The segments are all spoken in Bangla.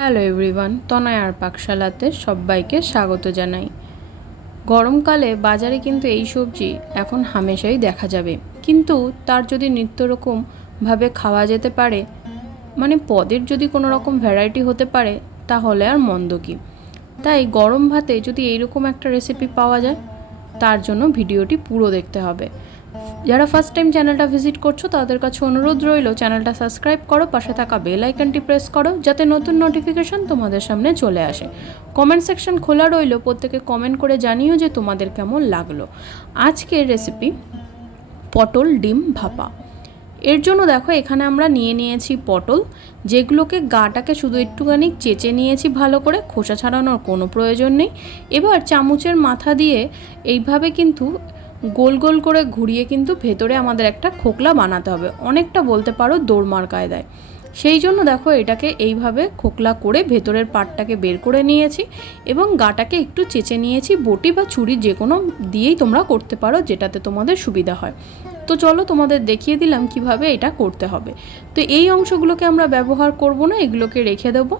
হ্যালো এভরিওয়ান, তনয়ার পাকশালাতে সবাইকে স্বাগত জানাই। গরমকালে বাজারে কিন্তু এই সবজি এখন হামেশাই দেখা যাবে, কিন্তু তার যদি নিত্য রকমভাবে খাওয়া যেতে পারে, মানে পদের যদি কোনো রকম ভ্যারাইটি হতে পারে, তাহলে আর মন্দ কি। তাই গরম ভাতে যদি এইরকম একটা রেসিপি পাওয়া যায়, তার জন্য ভিডিওটি পুরো দেখতে হবে। যারা ফার্স্ট টাইম চ্যানেলটা ভিজিট করছো তাদের কাছে অনুরোধ রইল, চ্যানেলটা সাবস্ক্রাইব করো, পাশে থাকা বেল আইকনটি প্রেস করো, যাতে নতুন নোটিফিকেশন তোমাদের সামনে চলে আসে। কমেন্ট সেকশন খোলা রইল, প্রত্যেকে কমেন্ট করে জানিও যে তোমাদের কেমন লাগলো। আজকের রেসিপি পটল ডিম ভাপা। এর জন্য দেখো এখানে আমরা নিয়েছি পটল, যেগুলোকে গাটাকে শুধু একটুখানি চেঁচে নিয়েছি ভালো করে, খোসা ছাড়ানোর কোনো প্রয়োজন নেই। এবার চামচের মাথা দিয়ে এইভাবে কিন্তু গোল গোল করে ঘুরিয়ে কিন্তু ভেতরে আমাদের একটা খোকলা বানাতে হবে, অনেকটা বলতে পারো দোরমার কায়দায়। সেই জন্য দেখো এটাকে এইভাবে খোকলা করে ভেতরের পাটটাকে বের করে নিয়েছি এবং গাটাকে একটু চেঁচে নিয়েছি। বটি বা ছুরি যে কোনো দিয়েই তোমরা করতে পারো, যেটাতে তোমাদের সুবিধা হয়। তো চলো তোমাদের দেখিয়ে দিলাম কিভাবে এটা করতে হবে। তো এই অংশগুলোকে আমরা ব্যবহার করব না, এগুলোকে রেখে দেবো।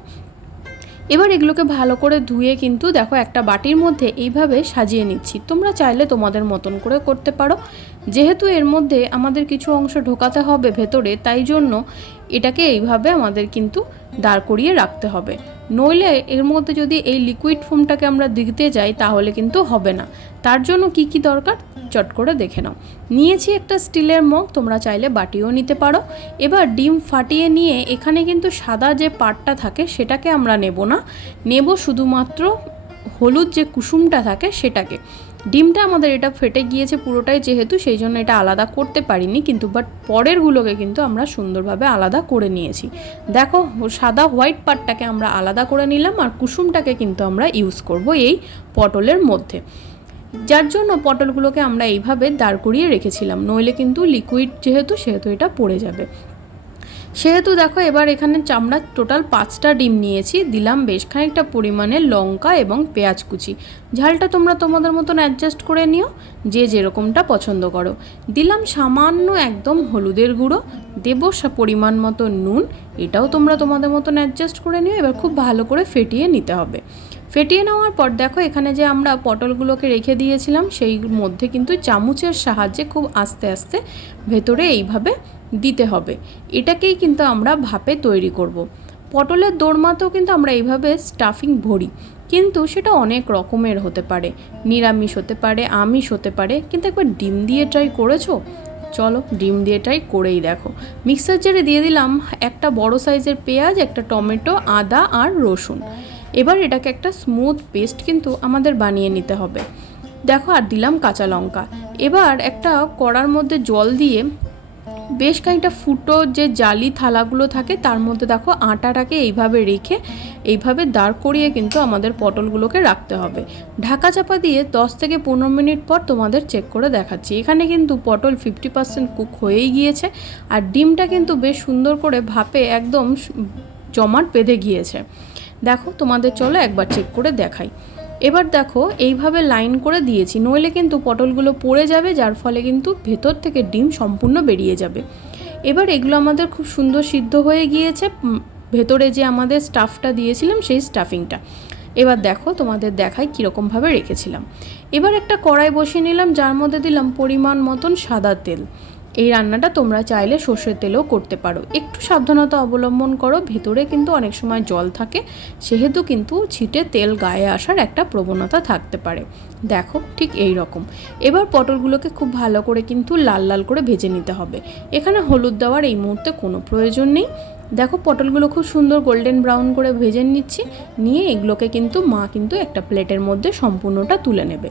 এবার এগুলোকে ভালো করে ধুয়ে কিন্তু দেখো একটা বাটির মধ্যে এইভাবে সাজিয়ে নিচ্ছি। তোমরা চাইলে তোমাদের মতন করে করতে পারো। যেহেতু এর মধ্যে আমাদের কিছু অংশ ঢোকাতে হবে ভেতরে, তাই জন্য এটাকে এইভাবে আমাদের কিন্তু দাঁড় করিয়ে রাখতে হবে। নইলে এর মধ্যে যদি এই লিকুইড ফোমটাকে আমরা দিতে যাই তাহলে কিন্তু হবে না। তার জন্য কি কি দরকার চট করে দেখে নাও। নিয়েছি একটা স্টিলের মগ, তোমরা চাইলে বাটিও নিতে পারো। এবার ডিম ফাটিয়ে নিয়ে এখানে কিন্তু সাদা যে পাটটা থাকে সেটাকে আমরা নেব না, নেব শুধুমাত্র হলুদ যে কুসুমটা থাকে সেটাকে। ডিমটা আমাদের এটা ফেটে গিয়েছে পুরোটাই, যেহেতু সেই জন্য এটা আলাদা করতে পারিনি, কিন্তু বাট পরেরগুলোকে কিন্তু আমরা সুন্দরভাবে আলাদা করে নিয়েছি। দেখো সাদা হোয়াইট পার্টটাকে আমরা আলাদা করে নিলাম, আর কুসুমটাকে কিন্তু আমরা ইউজ করব এই পটলের মধ্যে। যার জন্য পটলগুলোকে আমরা এইভাবে দাঁড় করিয়ে রেখেছিলাম, নইলে কিন্তু লিকুইড যেহেতু সেহেতু এটা পড়ে যাবে। সেহেতু দেখো এবার এখানে আমরা টোটাল 5টা ডিম নিয়েছি, দিলাম বেশ খানিকটা পরিমাণে লঙ্কা এবং পেঁয়াজ কুচি। ঝালটা তোমরা তোমাদের মতন অ্যাডজাস্ট করে নিও, যে যেরকমটা পছন্দ করো। দিলাম সামান্য একদম হলুদের গুঁড়ো, দেবো পরিমাণ মতো নুন, এটাও তোমরা তোমাদের মতন অ্যাডজাস্ট করে নিও। এবার খুব ভালো করে ফেটিয়ে নিতে হবে। ফেটিয়ে নেওয়ার পর দেখো এখানে যে আমরা পটলগুলোকে রেখে দিয়েছিলাম সেই মধ্যে কিন্তু চামচের সাহায্যে খুব আস্তে আস্তে ভেতরে এইভাবে দিতে হবে। এটাকেই কিন্তু আমরা ভাপে তৈরি করব। পটলের দোরমাতেও কিন্তু আমরা এইভাবে স্টাফিং ভরি, কিন্তু সেটা অনেক রকমের হতে পারে, নিরামিষ হতে পারে, আমিষ হতে পারে, কিন্তু একবার ডিম দিয়ে ট্রাই করেছো? চলো ডিম দিয়ে ট্রাই করেই দেখো। মিক্সার জারে দিয়ে দিলাম একটা বড় সাইজের পেঁয়াজ, একটা টমেটো, আদা আর রসুন। এবার এটাকে একটা স্মুথ পেস্ট কিন্তু আমাদের বানিয়ে নিতে হবে। দেখো আর দিলাম কাঁচা লঙ্কা। এবার একটা কড়ার মধ্যে জল দিয়ে বেশ খানিকটা ফুটো যে জালি থালাগুলো থাকে তার মধ্যে দেখো আটাটাকে এইভাবে রেখে এইভাবে দাঁড় করিয়ে কিন্তু আমাদের পটলগুলোকে রাখতে হবে। ঢাকা চাপা দিয়ে 10 থেকে 15 মিনিট পর তোমাদের চেক করে দেখাচ্ছি। এখানে কিন্তু পটল 50% কুক হয়েই গিয়েছে, আর ডিমটা কিন্তু বেশ সুন্দর করে ভাপে একদম জমাট বেঁধে গিয়েছে। দেখো তোমাদের চলো একবার চেক করে দেখাই। এবার দেখো এইভাবে লাইন করে দিয়েছি, নইলে কিন্তু পটলগুলো পড়ে যাবে, যার ফলে কিন্তু ভেতর থেকে ডিম সম্পূর্ণ বেরিয়ে যাবে। এবার এগুলো আমাদের খুব সুন্দর সিদ্ধ হয়ে গিয়েছে, ভেতরে যে আমাদের স্টাফটা দিয়েছিলাম সেই স্টাফিংটা। এবার দেখো তোমাদের দেখাই কীরকমভাবে রেখেছিলাম। এবার একটা কড়াই বসিয়ে নিলাম, যার মধ্যে দিলাম পরিমাণ মতন সাদা তেল। এই রান্নাটা তোমরা চাইলে সর্ষের তেলেও করতে পারো, একটু সাবধানতা অবলম্বন করো, ভেতরে কিন্তু অনেক সময় জল থাকে, সেহেতু কিন্তু ছিটে তেল গায়ে আসার একটা প্রবণতা থাকতে পারে। দেখো ঠিক এই রকম। এবার পটলগুলোকে খুব ভালো করে কিন্তু লাল লাল করে ভেজে নিতে হবে। এখানে হলুদ দেওয়ার এই মুহূর্তে কোনো প্রয়োজন নেই। দেখো পটলগুলো খুব সুন্দর গোল্ডেন ব্রাউন করে ভেজে নিচ্ছি, নিয়ে এগুলোকে কিন্তু মা কিন্তু একটা প্লেটের মধ্যে সম্পূর্ণটা তুলে নেবে।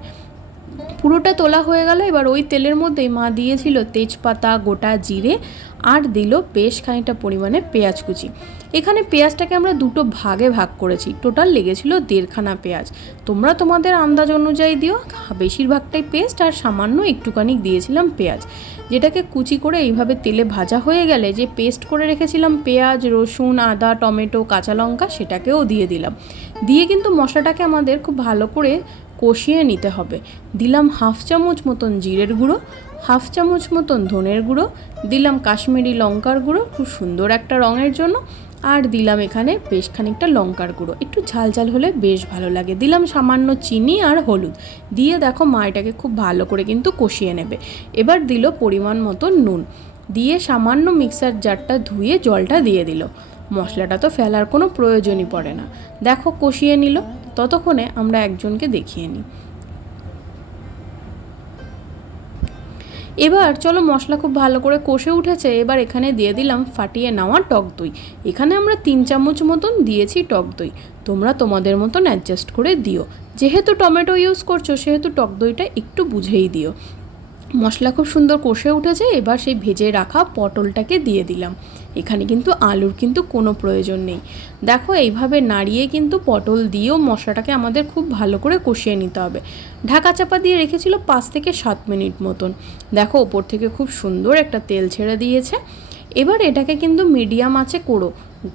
পুরোটা তোলা হয়ে গেল। এবার ওই তেলের মধ্যেই মা দিয়েছিল তেজপাতা, গোটা জিরে, আর দিল বেশ খানিকটা পরিমাণে পেঁয়াজ কুচি। এখানে পেঁয়াজটাকে আমরা দুটো ভাগে ভাগ করেছি, টোটাল লেগেছিল 1.5খানা পেঁয়াজ। তোমরা তোমাদের আন্দাজ অনুযায়ী দিও, বেশিরভাগটাই পেস্ট আর সামান্য একটুখানি দিয়েছিলাম পেঁয়াজ, যেটাকে কুচি করে এইভাবে তেলে ভাজা হয়ে গেলে যে পেস্ট করে রেখেছিলাম পেঁয়াজ, রসুন, আদা, টমেটো, কাঁচা লঙ্কা, সেটাকেও দিয়ে দিলাম। দিয়ে কিন্তু মশলাটাকে আমাদের খুব ভালো করে কষিয়ে নিতে হবে। দিলাম 1/2 চামচ মতন জিরের গুঁড়ো, 1/2 চামচ মতন ধনের গুঁড়ো, দিলাম কাশ্মীরি লঙ্কার গুঁড়ো খুব সুন্দর একটা রঙের জন্য, আর দিলাম এখানে বেশ খানিকটা লঙ্কার গুঁড়ো, একটু ঝাল ঝাল হলে বেশ ভালো লাগে। দিলাম সামান্য চিনি আর হলুদ দিয়ে দেখো মা এটাকে খুব ভালো করে কিন্তু কষিয়ে নেবে। এবার দিল পরিমাণ মতো নুন, দিয়ে সামান্য মিক্সার জারটা ধুয়ে জলটা দিয়ে দিল। মশলাটা তো ফেলার কোনো প্রয়োজনই পড়ে না। দেখো কষিয়ে নিল, ততক্ষণে আমরা একজনকে দেখিয়ে নিই। এবার চলো, মশলা খুব ভালো করে কষে উঠেছে, এবার এখানে দিয়ে দিলাম ফাটিয়ে নেওয়া টক দই। এখানে আমরা 3 চামচ মতন দিয়েছি টক দই, তোমরা তোমাদের মতন অ্যাডজাস্ট করে দিও। যেহেতু টমেটো ইউজ করছো সেহেতু টক দইটা একটু বুঝেই দিও। মশলা খুব সুন্দর কষে উঠেছে, এবার সেই ভেজে রাখা পটলটাকে দিয়ে দিলাম। এখানে কিন্তু আলুর কিন্তু কোনো প্রয়োজন নেই। দেখো এইভাবে নাড়িয়ে কিন্তু পটল দিয়েও মশলাটাকে আমাদের খুব ভালো করে কষিয়ে নিতে হবে। ঢাকা চাপা দিয়ে রেখেছিল 5 থেকে 7 মিনিট মতন। দেখো ওপর থেকে খুব সুন্দর একটা তেল ছেড়ে দিয়েছে। এবার এটাকে কিন্তু মিডিয়াম আঁচে করো,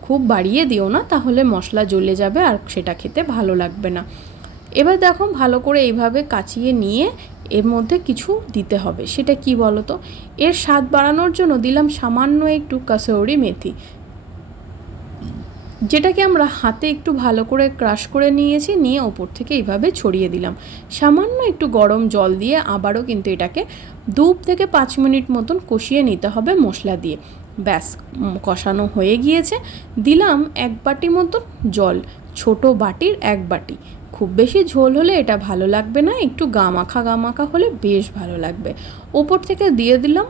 খুব বাড়িয়ে দিও না, তাহলে মশলা জ্বলে যাবে আর সেটা খেতে ভালো লাগবে না। এবার দেখো ভালো করে এইভাবে কাচিয়ে নিয়ে এর মধ্যে কিছু দিতে হবে। সেটা কি বলো তো? এর স্বাদ বাড়ানোর জন্য দিলাম সামান্য একটু কাসৌরি মেথি, যেটাকে আমরা হাতে একটু ভালো করে ক্রাশ করে নিয়েছি, নিয়ে ওপর থেকে এইভাবে ছড়িয়ে দিলাম। সামান্য একটু গরম জল দিয়ে আবারও কিন্তু এটাকে 2 থেকে 5 মিনিট মতন কষিয়ে নিতে হবে মশলা দিয়ে। ব্যাস, কষানো হয়ে গিয়েছে। দিলাম 1 বাটি মতন জল, ছোট বাটির 1 বাটি। খুব বেশি ঝোল হলে এটা ভালো লাগবে না, একটু গামাখা হলে বেশ ভালো লাগবে। ওপর থেকে দিয়ে দিলাম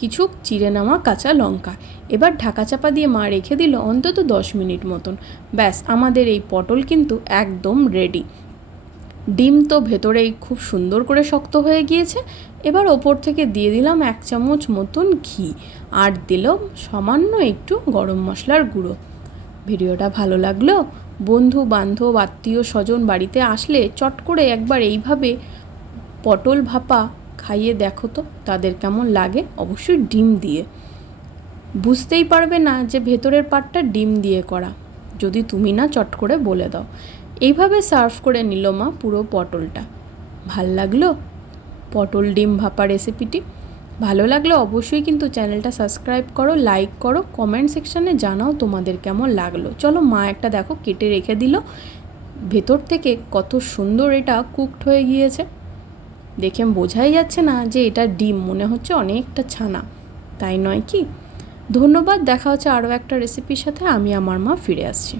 কিছু চিড়ে নেওয়া কাঁচা লঙ্কা। এবার ঢাকা চাপা দিয়ে মা রেখে দিল অন্তত 10 মিনিট মতন। ব্যাস, আমাদের এই পটল কিন্তু একদম রেডি। ডিম তো ভেতরেই খুব সুন্দর করে শক্ত হয়ে গিয়েছে। এবার ওপর থেকে দিয়ে দিলাম 1 চামচ মতন ঘি, আর দিলাম সামান্য একটু গরম মশলার গুঁড়ো। ভিডিওটা ভালো লাগলো? বন্ধু বান্ধব আত্মীয় স্বজন বাড়িতে আসলে চট করে একবার এইভাবে পটল ভাপা খাইয়ে দেখো তো তাদের কেমন লাগে। অবশ্যই ডিম দিয়ে, বুঝতেই পারবে না যে ভেতরের পার্টটা ডিম দিয়ে করা, যদি তুমি না চট করে বলে দাও। এইভাবে সার্ভ করে নিল মা পুরো পটলটা। ভাল লাগলো পটল ডিম ভাপা রেসিপিটি? ভালো লাগলে অবশ্যই কিন্তু চ্যানেলটা সাবস্ক্রাইব করো, লাইক করো, কমেন্ট সেকশানে জানাও তোমাদের কেমন লাগলো। চলো, মা একটা দেখো কেটে রেখে দিল, ভেতর থেকে কত সুন্দর এটা কুকড হয়ে গিয়েছে। দেখে বোঝাই যাচ্ছে না যে এটা ডিম, মনে হচ্ছে অনেকটা ছানা, তাই নয় কি? ধন্যবাদ, দেখা হচ্ছে আরও একটা রেসিপির সাথে। আমি আমার মা ফিরে আসছি।